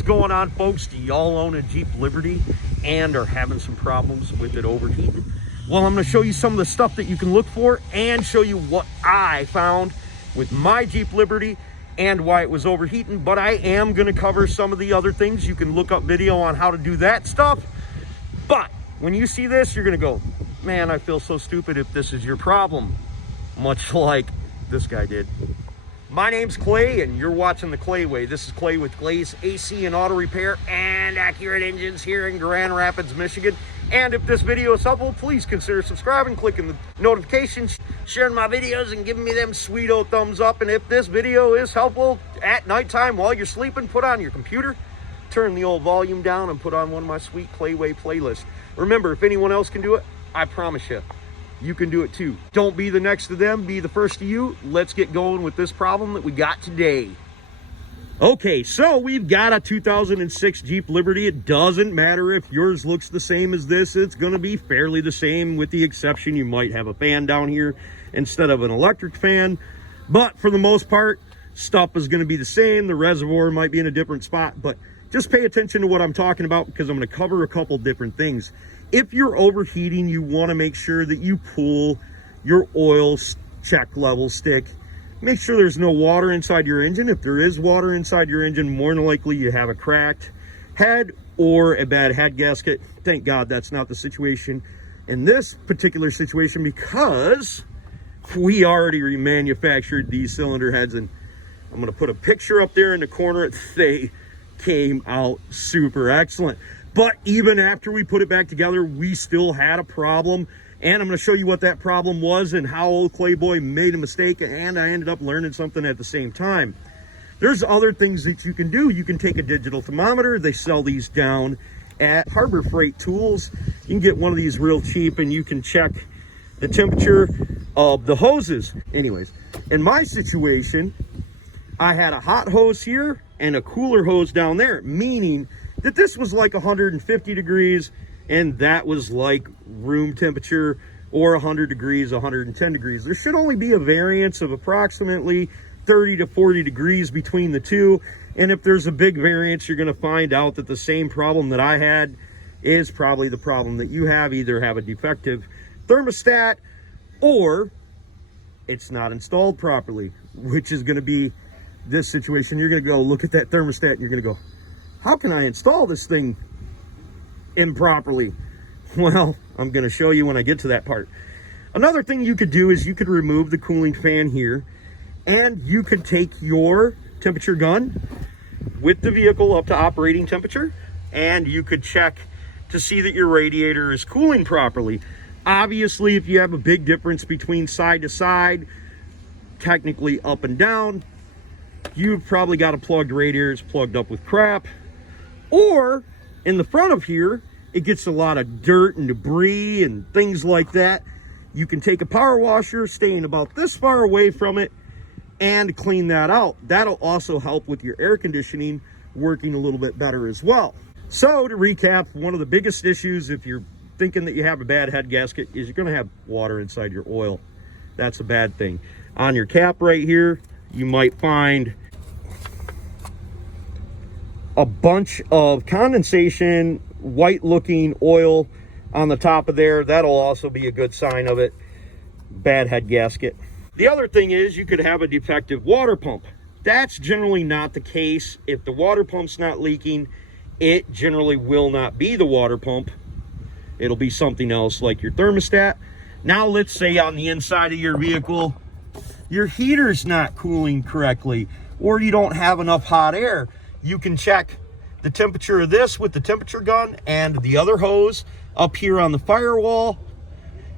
What's going on, folks? Do y'all own a Jeep Liberty and are having some problems with it overheating? Well, I'm going to show you some of the stuff that you can look for and show you what I found with my Jeep Liberty and why it was overheating. But I am going to cover some of the other things. You can look up video on how to do that stuff. But when you see this, you're going to go, man, I feel so stupid if this is your problem. Much like this guy did. My name's Clay, and you're watching The Clay Way. This is Clay with Clay's AC and Auto Repair and Accurate Engines here in Grand Rapids, Michigan. And if this video is helpful, please consider subscribing, clicking the notifications, sharing my videos, and giving me them sweet-o thumbs up. And if this video is helpful at nighttime while you're sleeping, put on your computer, turn the old volume down, and put on one of my sweet Clay Way playlists. Remember, if anyone else can do it, I promise you can do it too. Don't be the next to them, be the first to you. Let's get going with this problem that we got today. Okay, so we've got a 2006 Jeep Liberty. It doesn't matter if yours looks the same as this. It's going to be fairly the same, with the exception you might have a fan down here instead of an electric fan. But for the most part, stuff is going to be the same. The reservoir might be in a different spot, but just pay attention to what I'm talking about, because I'm going to cover a couple different things. If you're overheating, you want to make sure that you pull your oil check level stick. Make sure there's no water inside your engine. If there is water inside your engine, more than likely you have a cracked head or a bad head gasket. Thank God that's not the situation in this particular situation, because we already remanufactured these cylinder heads, and I'm going to put a picture up there in the corner. They came out super excellent. But even after we put it back together, we still had a problem. And I'm going to show you what that problem was and how old Clayboy made a mistake, and I ended up learning something at the same time. There's other things that you can do. You can take a digital thermometer. They sell these down at Harbor Freight Tools. You can get one of these real cheap, and you can check the temperature of the hoses. Anyways, in my situation, I had a hot hose here and a cooler hose down there, meaning that this was like 150 degrees and that was like room temperature, or 100 degrees, 110 degrees. There should only be a variance of approximately 30 to 40 degrees between the two. And if there's a big variance, you're going to find out that the same problem that I had is probably the problem that you have. Either have a defective thermostat or it's not installed properly, which is going to be this situation. You're going to go look at that thermostat and you're going to go, how can I install this thing improperly? Well, I'm going to show you when I get to that part. Another thing you could do is you could remove the cooling fan here, and you could take your temperature gun with the vehicle up to operating temperature, and you could check to see that your radiator is cooling properly. Obviously, if you have a big difference between side to side, technically up and down, you've probably got a plugged radiator. It's plugged up with crap. Or in the front of here, it gets a lot of dirt and debris and things like that. You can take a power washer, staying about this far away from it, and clean that out. That'll also help with your air conditioning working a little bit better as well. So to recap, one of the biggest issues if you're thinking that you have a bad head gasket is you're going to have water inside your oil. That's a bad thing. On your cap right here, you might find a bunch of condensation, white looking oil on the top of there. That'll also be a good sign of it. Bad head gasket. The other thing is you could have a defective water pump. That's generally not the case. If the water pump's not leaking, it generally will not be the water pump. It'll be something else like your thermostat. Now let's say on the inside of your vehicle, your heater's not cooling correctly, or you don't have enough hot air. You can check the temperature of this with the temperature gun and the other hose up here on the firewall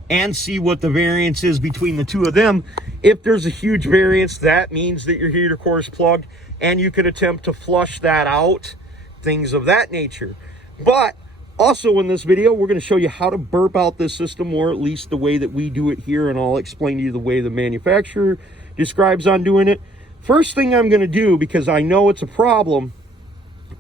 and see what the variance is between the two of them. If there's a huge variance, that means that your heater core is plugged, and you can attempt to flush that out, things of that nature. But also in this video, we're going to show you how to burp out this system, or at least the way that we do it here, and I'll explain to you the way the manufacturer describes on doing it. First thing I'm going to do, because I know it's a problem,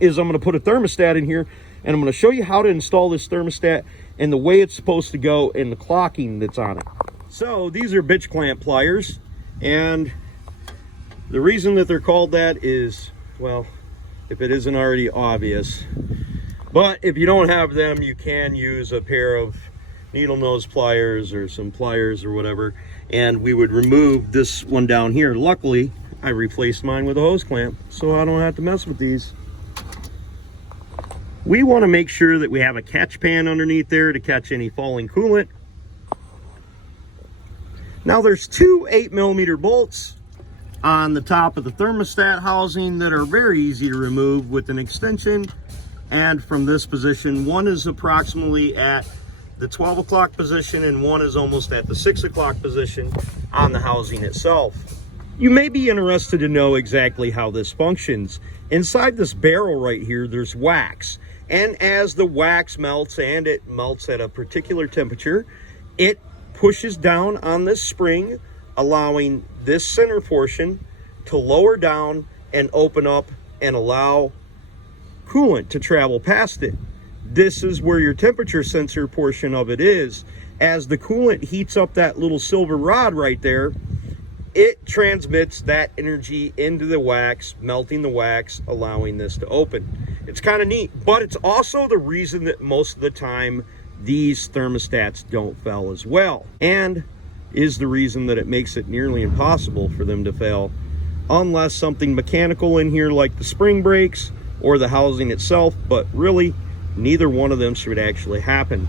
is I'm going to put a thermostat in here, and I'm going to show you how to install this thermostat and the way it's supposed to go and the clocking that's on it. So these are bitch clamp pliers, and the reason that they're called that is, well, if it isn't already obvious. But if you don't have them, you can use a pair of needle nose pliers or some pliers or whatever, and we would remove this one down here. Luckily, I replaced mine with a hose clamp, so I don't have to mess with these. We want to make sure that we have a catch pan underneath there to catch any falling coolant. Now there's two 8mm bolts on the top of the thermostat housing that are very easy to remove with an extension. And from this position, one is approximately at the 12 o'clock position and one is almost at the 6 o'clock position on the housing itself. You may be interested to know exactly how this functions. Inside this barrel right here, there's wax. And as the wax melts, and it melts at a particular temperature, it pushes down on this spring, allowing this center portion to lower down and open up and allow coolant to travel past it. This is where your temperature sensor portion of it is. As the coolant heats up that little silver rod right there, it transmits that energy into the wax, melting the wax, allowing this to open. It's kind of neat, but it's also the reason that most of the time these thermostats don't fail as well, and is the reason that it makes it nearly impossible for them to fail unless something mechanical in here like the spring breaks or the housing itself, but really neither one of them should actually happen.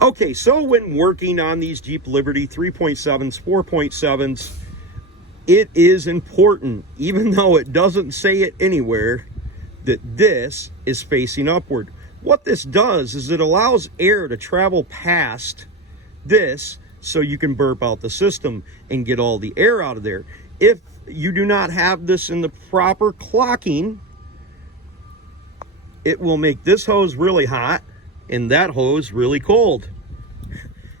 Okay, so when working on these Jeep Liberty 3.7s, 4.7s, it is important, even though it doesn't say it anywhere, that this is facing upward. What this does is it allows air to travel past this so you can burp out the system and get all the air out of there. If you do not have this in the proper clocking, it will make this hose really hot and that hose really cold.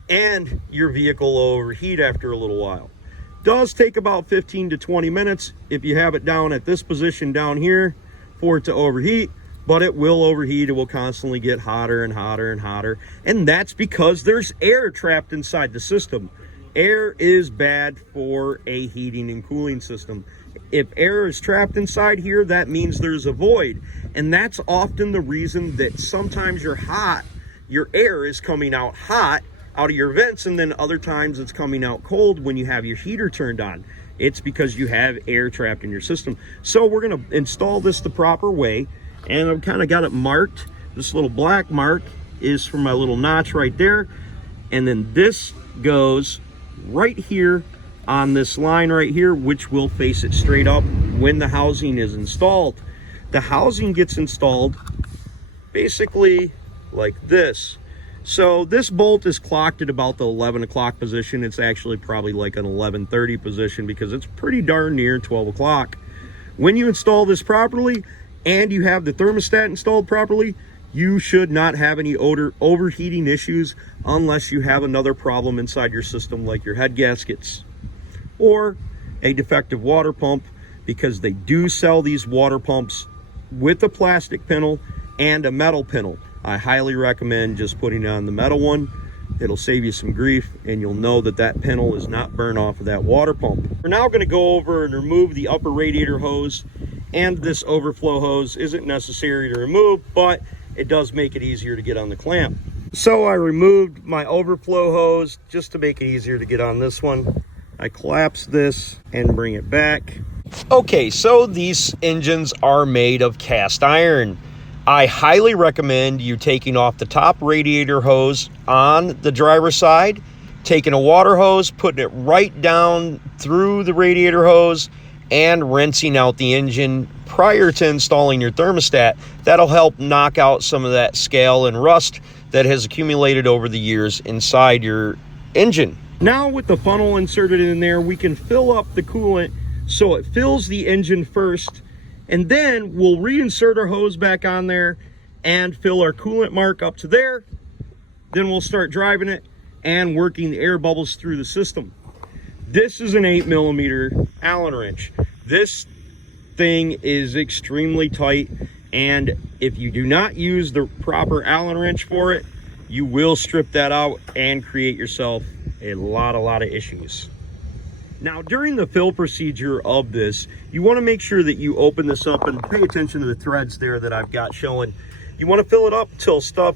And your vehicle will overheat after a little while. Does take about 15 to 20 minutes if you have it down at this position down here for it to overheat, but it will overheat. It will constantly get hotter and hotter and hotter, and that's because there's air trapped inside the system. Air is bad for a heating and cooling system. If air is trapped inside here, that means there's a void, and that's often the reason that sometimes you're hot, your air is coming out hot out of your vents, and then other times it's coming out cold when you have your heater turned on. It's because you have air trapped in your system. So we're going to install this the proper way, and I've kind of got it marked. This little black mark is for my little notch right there, and then this goes right here on this line right here, which will face it straight up when the housing is installed. The housing gets installed basically like this. So this bolt is clocked at about the 11 o'clock position. It's actually probably like an 11:30 position because it's pretty darn near 12 o'clock. When you install this properly and you have the thermostat installed properly, you should not have any overheating issues unless you have another problem inside your system like your head gaskets or a defective water pump, because they do sell these water pumps with a plastic pintle and a metal pintle. I highly recommend just putting on the metal one. It'll save you some grief, and you'll know that that pintle is not burned off of that water pump. We're now going to go over and remove the upper radiator hose, and this overflow hose isn't necessary to remove, but it does make it easier to get on the clamp. So I removed my overflow hose just to make it easier to get on this one. I collapse this and bring it back. Okay, so these engines are made of cast iron. I highly recommend you taking off the top radiator hose on the driver's side, taking a water hose, putting it right down through the radiator hose, and rinsing out the engine prior to installing your thermostat. That'll help knock out some of that scale and rust that has accumulated over the years inside your engine. Now with the funnel inserted in there, we can fill up the coolant so it fills the engine first, and then we'll reinsert our hose back on there and fill our coolant mark up to there. Then we'll start driving it and working the air bubbles through the system. This is an 8mm Allen wrench. This thing is extremely tight, and if you do not use the proper Allen wrench for it, you will strip that out and create yourself a lot of issues. Now, during the fill procedure of this, you want to make sure that you open this up and pay attention to the threads there that I've got showing. You want to fill it up till stuff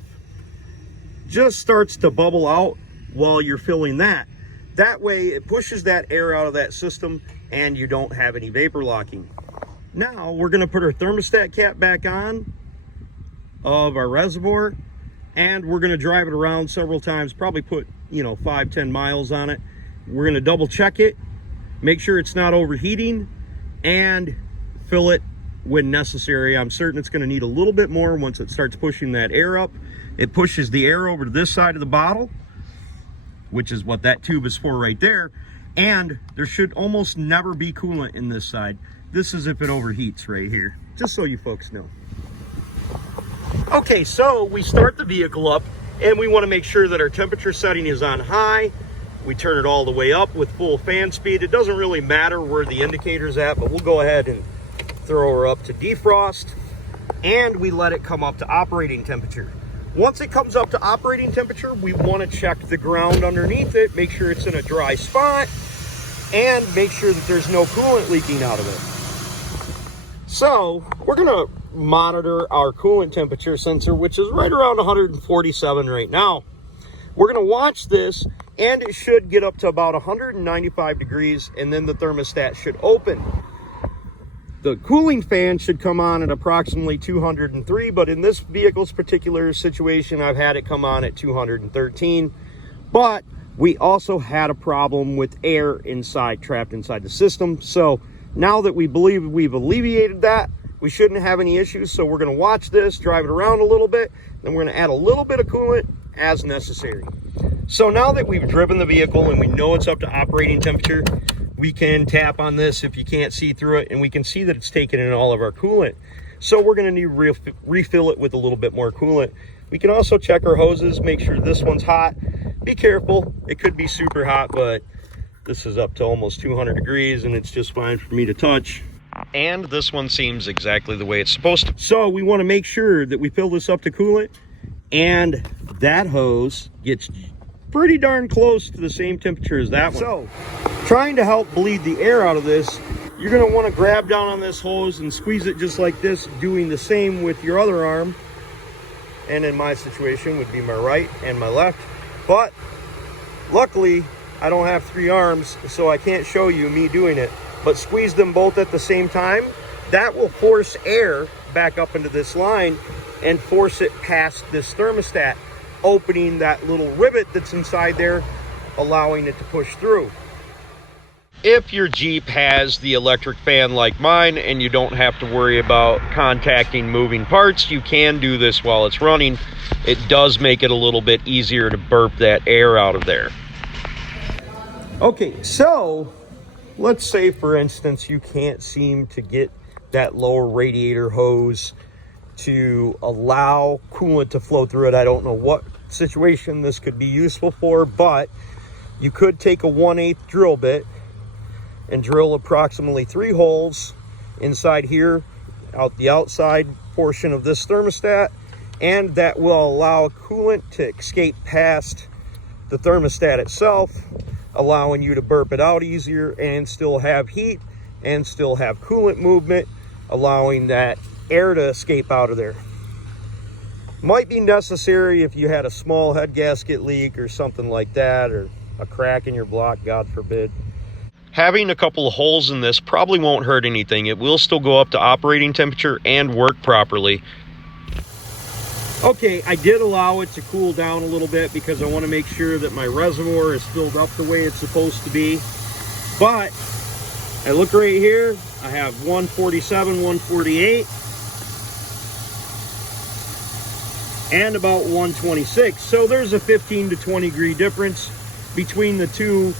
just starts to bubble out while you're filling that. That way it pushes that air out of that system and you don't have any vapor locking. Now we're going to put our thermostat cap back on of our reservoir, and we're going to drive it around several times, probably put 5-10 miles on it. We're going to double check it, make sure it's not overheating, and fill it when necessary. I'm certain it's going to need a little bit more once it starts pushing that air up. It pushes the air over to this side of the bottle, which is what that tube is for right there. And there should almost never be coolant in this side. This is if it overheats right here, just so you folks know. Okay, so we start the vehicle up and we want to make sure that our temperature setting is on high. We turn it all the way up with full fan speed. It doesn't really matter where the indicator's at, but we'll go ahead and throw her up to defrost, and we let it come up to operating temperature. Once it comes up to operating temperature, we want to check the ground underneath it, make sure it's in a dry spot, and make sure that there's no coolant leaking out of it. So we're going to monitor our coolant temperature sensor, which is right around 147 right now. We're going to watch this, and it should get up to about 195 degrees, and then the thermostat should open. The cooling fan should come on at approximately 203, but in this vehicle's particular situation, I've had it come on at 213. But we also had a problem with air trapped inside the system. So now that we believe we've alleviated that, we shouldn't have any issues. So we're going to watch this, drive it around a little bit, then we're going to add a little bit of coolant as necessary. So now that we've driven the vehicle and we know it's up to operating temperature, we can tap on this if you can't see through it, and we can see that it's taken in all of our coolant. So we're going to need to refill it with a little bit more coolant. We can also check our hoses, make sure this one's hot. Be careful, it could be super hot, but this is up to almost 200 degrees and it's just fine for me to touch. And this one seems exactly the way it's supposed to. So we want to make sure that we fill this up to coolant, and that hose gets pretty darn close to the same temperature as that one. So trying to help bleed the air out of this, you're going to want to grab down on this hose and squeeze it just like this, doing the same with your other arm. And in my situation would be my right and my left. But luckily I don't have 3 arms, so I can't show you me doing it. But squeeze them both at the same time. That will force air back up into this line and force it past this thermostat, opening that little rivet that's inside there, allowing it to push through. If your Jeep has the electric fan like mine and you don't have to worry about contacting moving parts, you can do this while it's running. It does make it a little bit easier to burp that air out of there. Okay, so let's say for instance you can't seem to get that lower radiator hose to allow coolant to flow through it. I don't know what situation this could be useful for, but you could take a 1/8 drill bit and drill approximately 3 holes inside here, out the outside portion of this thermostat, and that will allow coolant to escape past the thermostat itself, allowing you to burp it out easier and still have heat and still have coolant movement, allowing that air to escape out of there. Might be necessary if you had a small head gasket leak or something like that, or a crack in your block, God forbid. Having a couple of holes in this probably won't hurt anything. It will still go up to operating temperature and work properly. Okay, I did allow it to cool down a little bit because I want to make sure that my reservoir is filled up the way it's supposed to be. But I look right here, I have 147, 148, and about 126. So there's a 15 to 20 degree difference between the two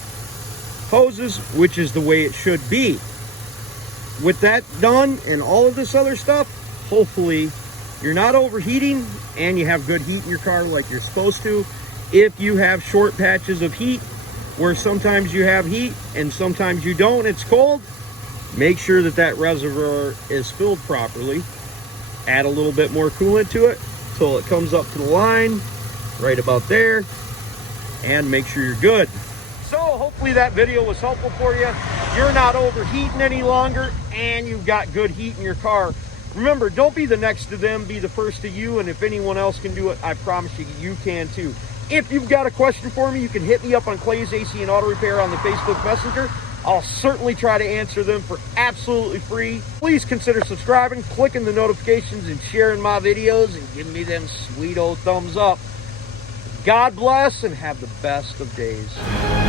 hoses, which is the way it should be. With that done and all of this other stuff, hopefully you're not overheating and you have good heat in your car like you're supposed to. If you have short patches of heat where sometimes you have heat and sometimes you don't, it's cold, make sure that that reservoir is filled properly. Add a little bit more coolant to it till it comes up to the line right about there, and make sure you're good. So hopefully Hopefully that video was helpful for you. You're not overheating any longer, and you've got good heat in your car. Remember, don't be the next to them, be the first to you, and if anyone else can do it, I promise you, you can too. If you've got a question for me, you can hit me up on Clay's AC and Auto Repair on the Facebook Messenger. I'll certainly try to answer them for absolutely free. Please consider subscribing, clicking the notifications, and sharing my videos, and giving me them sweet old thumbs up. God bless, and have the best of days.